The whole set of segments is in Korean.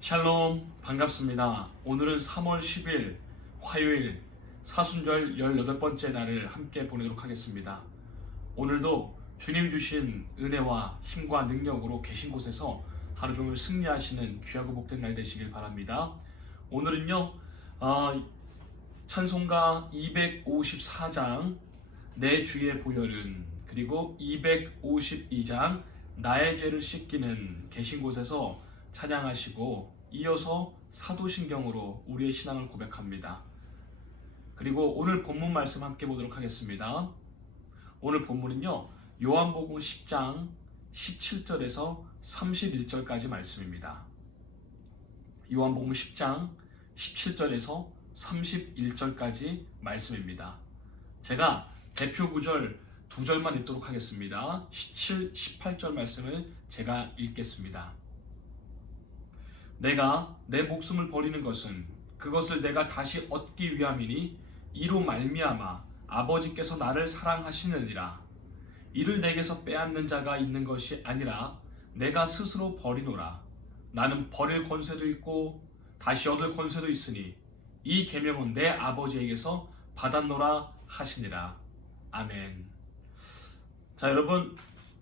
샬롬, 반갑습니다. 오늘은 3월 10일 화요일 사순절 18번째 날을 함께 보내도록 하겠습니다. 오늘도 주님 주신 은혜와 힘과 능력으로 계신 곳에서 하루 종일 승리하시는 귀하고 복된 날 되시길 바랍니다. 오늘은요 찬송가 254장 내 주의 보혈은, 그리고 252장 나의 죄를 씻기는 계신 곳에서 찬양하시고, 이어서 사도신경으로 우리의 신앙을 고백합니다. 그리고 오늘 본문 말씀 함께 보도록 하겠습니다. 오늘 본문은요 요한복음 10장 17절에서 31절까지 말씀입니다. 요한복음 10장 17절에서 31절까지 말씀입니다. 제가 대표 구절 2절만 읽도록 하겠습니다. 17, 18절 말씀을 제가 읽겠습니다. 내가 내 목숨을 버리는 것은 그것을 내가 다시 얻기 위함이니 이로 말미암아 아버지께서 나를 사랑하시느니라. 이를 내게서 빼앗는 자가 있는 것이 아니라 내가 스스로 버리노라. 나는 버릴 권세도 있고 다시 얻을 권세도 있으니 이 계명은 내 아버지에게서 받았노라 하시니라. 아멘. 자, 여러분,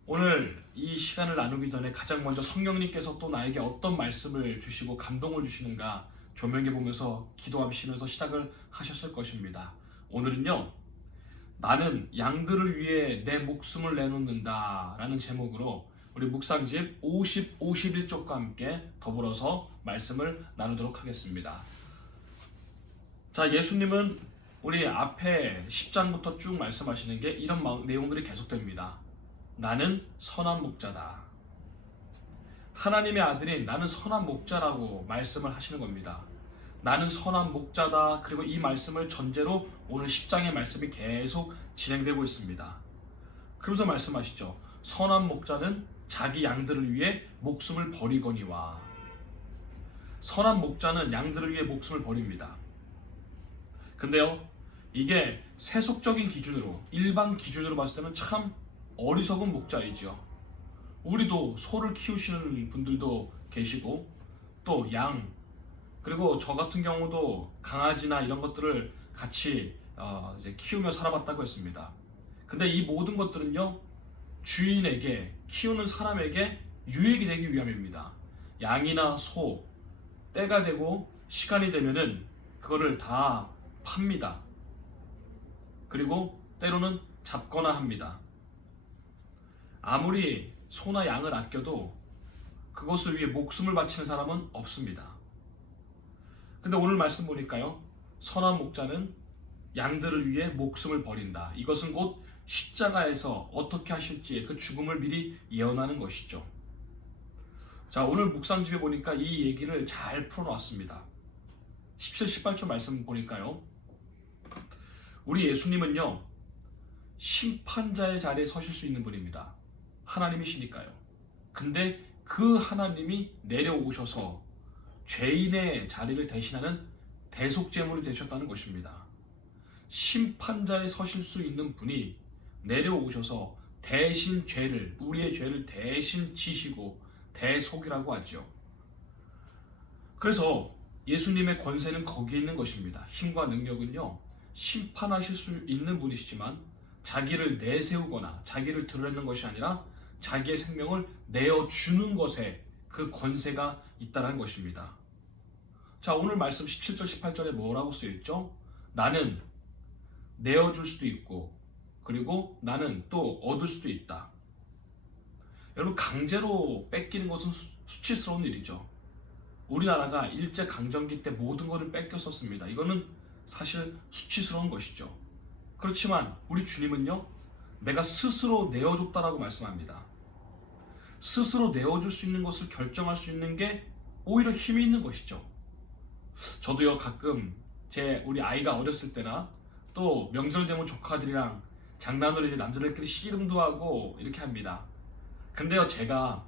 오늘 이 시간을 나누기 전에 가장 먼저 성령님께서 또 나에게 어떤 말씀을 주시고 감동을 주시는가 조명해 보면서 기도하시면서 시작을 하셨을 것입니다. 오늘은요, 나는 양들을 위해 내 목숨을 내놓는다 라는 제목으로 우리 묵상집 50, 51쪽과 함께 더불어서 말씀을 나누도록 하겠습니다. 자, 예수님은 우리 앞에 10장부터 쭉 말씀하시는 게 이런 내용들이 계속됩니다. 나는 선한 목자다. 하나님의 아들인 나는 선한 목자라고 말씀을 하시는 겁니다. 나는 선한 목자다. 그리고 이 말씀을 전제로 오늘 10장의 말씀이 계속 진행되고 있습니다. 그러면서 말씀하시죠. 선한 목자는 자기 양들을 위해 목숨을 버리거니와. 선한 목자는 양들을 위해 목숨을 버립니다. 근데요, 이게 세속적인 기준으로, 일반 기준으로 봤을 때는 참 어리석은 목자이죠. 우리도 소를 키우시는 분들도 계시고, 또 양, 그리고 저 같은 경우도 강아지나 이런 것들을 같이 이제 키우며 살아봤다고 했습니다. 근데 이 모든 것들은요, 주인에게, 키우는 사람에게 유익이 되기 위함입니다. 양이나 소, 때가 되고 시간이 되면은 그거를 다 팝니다. 그리고 때로는 잡거나 합니다. 아무리 소나 양을 아껴도 그것을 위해 목숨을 바치는 사람은 없습니다. 근데 오늘 말씀 보니까요, 선한 목자는 양들을 위해 목숨을 버린다. 이것은 곧 십자가에서 어떻게 하실지 그 죽음을 미리 예언하는 것이죠. 자, 오늘 묵상집에 보니까 이 얘기를 잘 풀어놨습니다. 17, 18절 말씀 보니까요, 우리 예수님은요, 심판자의 자리에 서실 수 있는 분입니다. 하나님이시니까요. 근데 그 하나님이 내려오셔서 죄인의 자리를 대신하는 대속제물이 되셨다는 것입니다. 심판자에 서실 수 있는 분이 내려오셔서 대신 죄를, 우리의 죄를 대신 지시고 대속이라고 하죠. 그래서 예수님의 권세는 거기에 있는 것입니다. 힘과 능력은요, 심판하실 수 있는 분이시지만 자기를 내세우거나 자기를 드러내는 것이 아니라 자기의 생명을 내어주는 것에 그 권세가 있다는 것입니다. 자, 오늘 말씀 17절 18절에 뭐라고 쓰여있죠? 나는 내어줄 수도 있고, 그리고 나는 또 얻을 수도 있다. 여러분, 강제로 뺏기는 것은 수치스러운 일이죠. 우리나라가 일제강점기 때 모든 것을 뺏겼었습니다. 이거는 사실 수치스러운 것이죠. 그렇지만 우리 주님은요, 내가 스스로 내어줬다라고 말씀합니다. 스스로 내어줄 수 있는 것을 결정할 수 있는 게 오히려 힘이 있는 것이죠. 저도요, 가끔 우리 아이가 어렸을 때나 또 명절 되면 조카들이랑 장난으로 이제 남자들끼리 씨름도 하고 이렇게 합니다. 근데요, 제가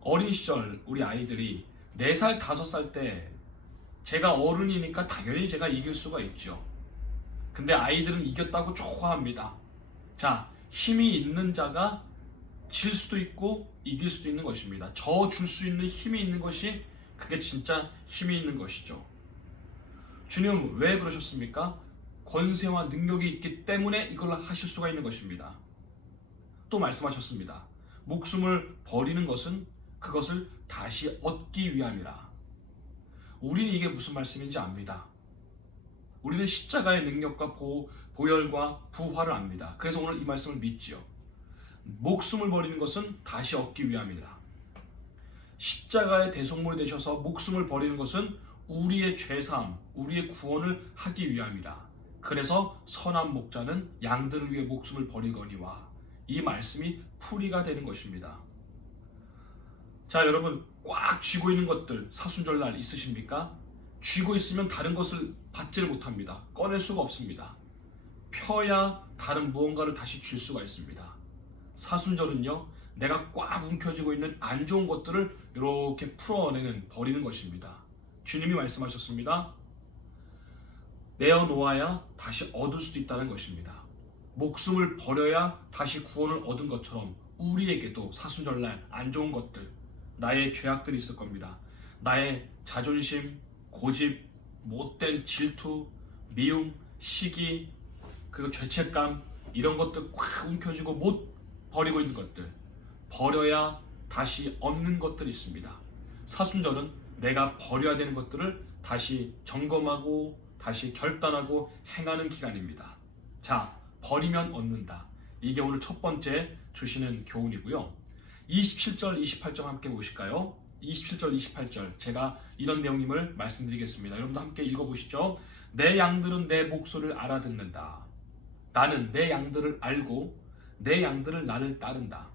어린 시절 우리 아이들이 4살, 5살 때 제가 어른이니까 당연히 제가 이길 수가 있죠. 근데 아이들은 이겼다고 좋아합니다. 자, 힘이 있는 자가 질 수도 있고 이길 수도 있는 것입니다. 저 줄 수 있는 힘이 있는 것이 그게 진짜 힘이 있는 것이죠. 주님은 왜 그러셨습니까? 권세와 능력이 있기 때문에 이걸 하실 수가 있는 것입니다. 또 말씀하셨습니다. 목숨을 버리는 것은 그것을 다시 얻기 위함이라. 우리는 이게 무슨 말씀인지 압니다. 우리는 십자가의 능력과 보혈과 부활을 압니다. 그래서 오늘 이 말씀을 믿지요. 목숨을 버리는 것은 다시 얻기 위함이라. 십자가의 대속물이 되셔서 목숨을 버리는 것은 우리의 죄사함, 우리의 구원을 하기 위함이라. 그래서 선한 목자는 양들을 위해 목숨을 버리거니와. 이 말씀이 풀이가 되는 것입니다. 자, 여러분 꽉 쥐고 있는 것들 사순절날 있으십니까? 쥐고 있으면 다른 것을 받지를 못합니다. 꺼낼 수가 없습니다. 펴야 다른 무언가를 다시 쥘 수가 있습니다. 사순절은요, 내가 꽉 움켜쥐고 있는 안 좋은 것들을 이렇게 풀어내는, 버리는 것입니다. 주님이 말씀하셨습니다. 내어놓아야 다시 얻을 수도 있다는 것입니다. 목숨을 버려야 다시 구원을 얻은 것처럼 우리에게도 사순절날 안 좋은 것들, 나의 죄악들이 있을 겁니다. 나의 자존심, 고집, 못된 질투, 미움, 시기, 그리고 죄책감, 이런 것들 꽉 움켜쥐고 못 버리고 있는 것들, 버려야 다시 얻는 것들이 있습니다. 사순절은 내가 버려야 되는 것들을 다시 점검하고 다시 결단하고 행하는 기간입니다. 자, 버리면 얻는다. 이게 오늘 첫 번째 주시는 교훈이고요. 27절, 28절 함께 보실까요? 27절, 28절 제가 이런 내용임을 말씀드리겠습니다. 여러분도 함께 읽어보시죠. 내 양들은 내 목소리를 알아듣는다. 나는 내 양들을 알고 내 양들을 나를 따른다.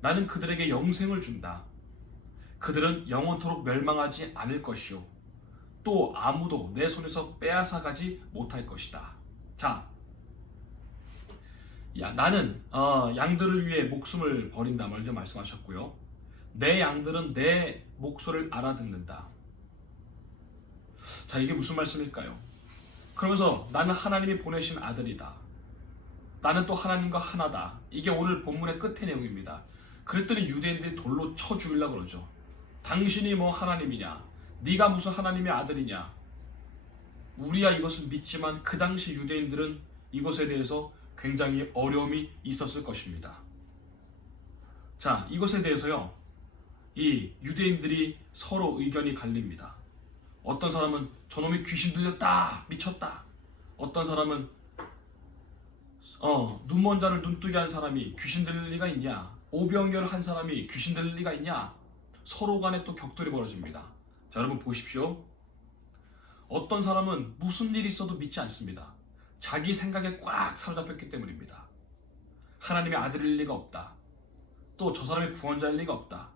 나는 그들에게 영생을 준다. 그들은 영원토록 멸망하지 않을 것이요 또 아무도 내 손에서 빼앗아 가지 못할 것이다. 자, 나는 양들을 위해 목숨을 버린다 먼저 말씀하셨고요. 내 양들은 내 목소리를 알아듣는다. 자, 이게 무슨 말씀일까요? 그러면서 나는 하나님이 보내신 아들이다. 나는 또 하나님과 하나다. 이게 오늘 본문의 끝의 내용입니다. 그랬더니 유대인들이 돌로 쳐 죽이려고 그러죠. 당신이 뭐 하나님이냐? 네가 무슨 하나님의 아들이냐? 우리야 이것을 믿지만 그 당시 유대인들은 이것에 대해서 굉장히 어려움이 있었을 것입니다. 자, 이것에 대해서요, 이 유대인들이 서로 의견이 갈립니다. 어떤 사람은 저놈이 귀신 들렸다, 미쳤다. 어떤 사람은 눈먼 자를 눈뜨게 한 사람이 귀신 들릴 리가 있냐? 오병이어를 한 사람이 귀신 들릴 리가 있냐? 서로 간에 또 격돌이 벌어집니다. 자, 여러분 보십시오. 어떤 사람은 무슨 일이 있어도 믿지 않습니다. 자기 생각에 꽉 사로잡혔기 때문입니다. 하나님의 아들일 리가 없다. 또 저 사람이 구원자일 리가 없다.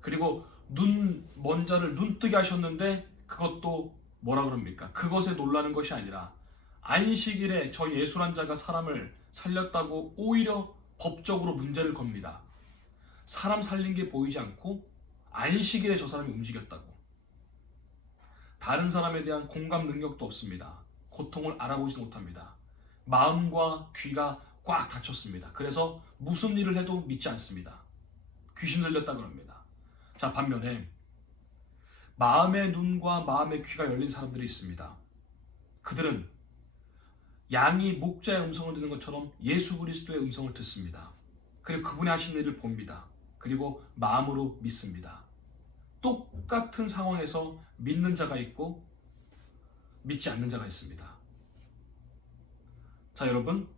그리고 눈먼 자를 눈뜨게 하셨는데 그것도 뭐라 그럽니까? 그것에 놀라는 것이 아니라 안식일에 저 예수란 자가 사람을 살렸다고 오히려 법적으로 문제를 겁니다. 사람 살린 게 보이지 않고 안식일에 저 사람이 움직였다고. 다른 사람에 대한 공감 능력도 없습니다. 고통을 알아보지 못합니다. 마음과 귀가 꽉 닫혔습니다. 그래서 무슨 일을 해도 믿지 않습니다. 귀신 들렸다 그럽니다. 자, 반면에 마음의 눈과 마음의 귀가 열린 사람들이 있습니다. 그들은 양이 목자의 음성을 듣는 것처럼 예수 그리스도의 음성을 듣습니다. 그리고 그분이 하시는 일을 봅니다. 그리고 마음으로 믿습니다. 똑같은 상황에서 믿는 자가 있고 믿지 않는 자가 있습니다. 자, 여러분,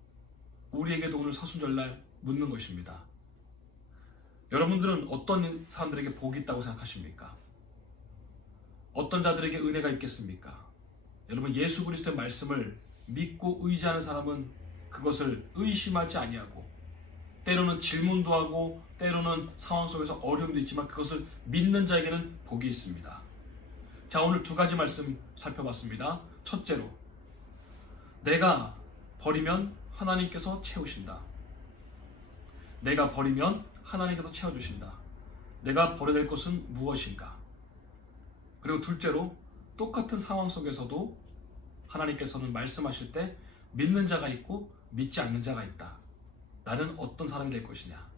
우리에게도 오늘 사순절날 묻는 것입니다. 여러분들은 어떤 사람들에게 복이 있다고 생각하십니까? 어떤 자들에게 은혜가 있겠습니까? 여러분, 예수 그리스도의 말씀을 믿고 의지하는 사람은 그것을 의심하지 아니하고 때로는 질문도 하고 때로는 상황 속에서 어려움도 있지만 그것을 믿는 자에게는 복이 있습니다. 자, 오늘 두 가지 말씀 살펴봤습니다. 첫째로, 내가 버리면 하나님께서 채우신다. 내가 버리면 하나님께서 채워주신다. 내가 버려야 될 것은 무엇인가? 그리고 둘째로, 똑같은 상황 속에서도 하나님께서는 말씀하실 때 믿는 자가 있고 믿지 않는 자가 있다. 나는 어떤 사람이 될 것이냐?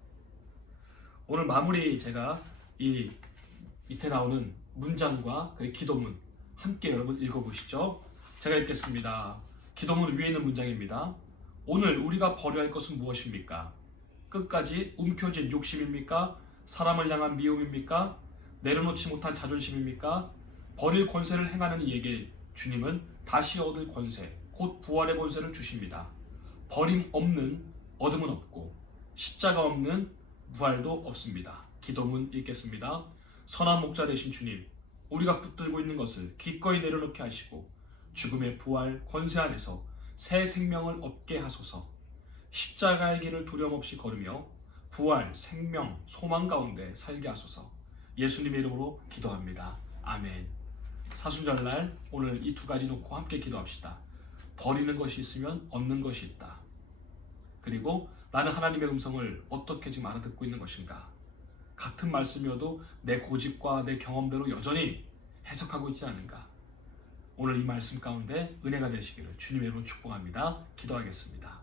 오늘 마무리 제가 이 밑에 나오는 문장과 그 기도문 함께 여러분 읽어보시죠. 제가 읽겠습니다. 기도문 위에 있는 문장입니다. 오늘 우리가 버려야 할 것은 무엇입니까? 끝까지 움켜쥔 욕심입니까? 사람을 향한 미움입니까? 내려놓지 못한 자존심입니까? 버릴 권세를 행하는 이에게 주님은 다시 얻을 권세, 곧 부활의 권세를 주십니다. 버림 없는 얻음은 없고 십자가 없는 부활도 없습니다. 기도문 읽겠습니다. 선한 목자 되신 주님, 우리가 붙들고 있는 것을 기꺼이 내려놓게 하시고 죽음의 부활 권세 안에서 새 생명을 얻게 하소서. 십자가의 길을 두려움 없이 걸으며 부활, 생명, 소망 가운데 살게 하소서. 예수님의 이름으로 기도합니다. 아멘. 사순절날 오늘 이 두 가지 놓고 함께 기도합시다. 버리는 것이 있으면 얻는 것이 있다. 그리고 나는 하나님의 음성을 어떻게 지금 알아듣고 있는 것인가? 같은 말씀이어도 내 고집과 내 경험대로 여전히 해석하고 있지 않은가? 오늘 이 말씀 가운데 은혜가 되시기를 주님의 이름으로 축복합니다. 기도하겠습니다.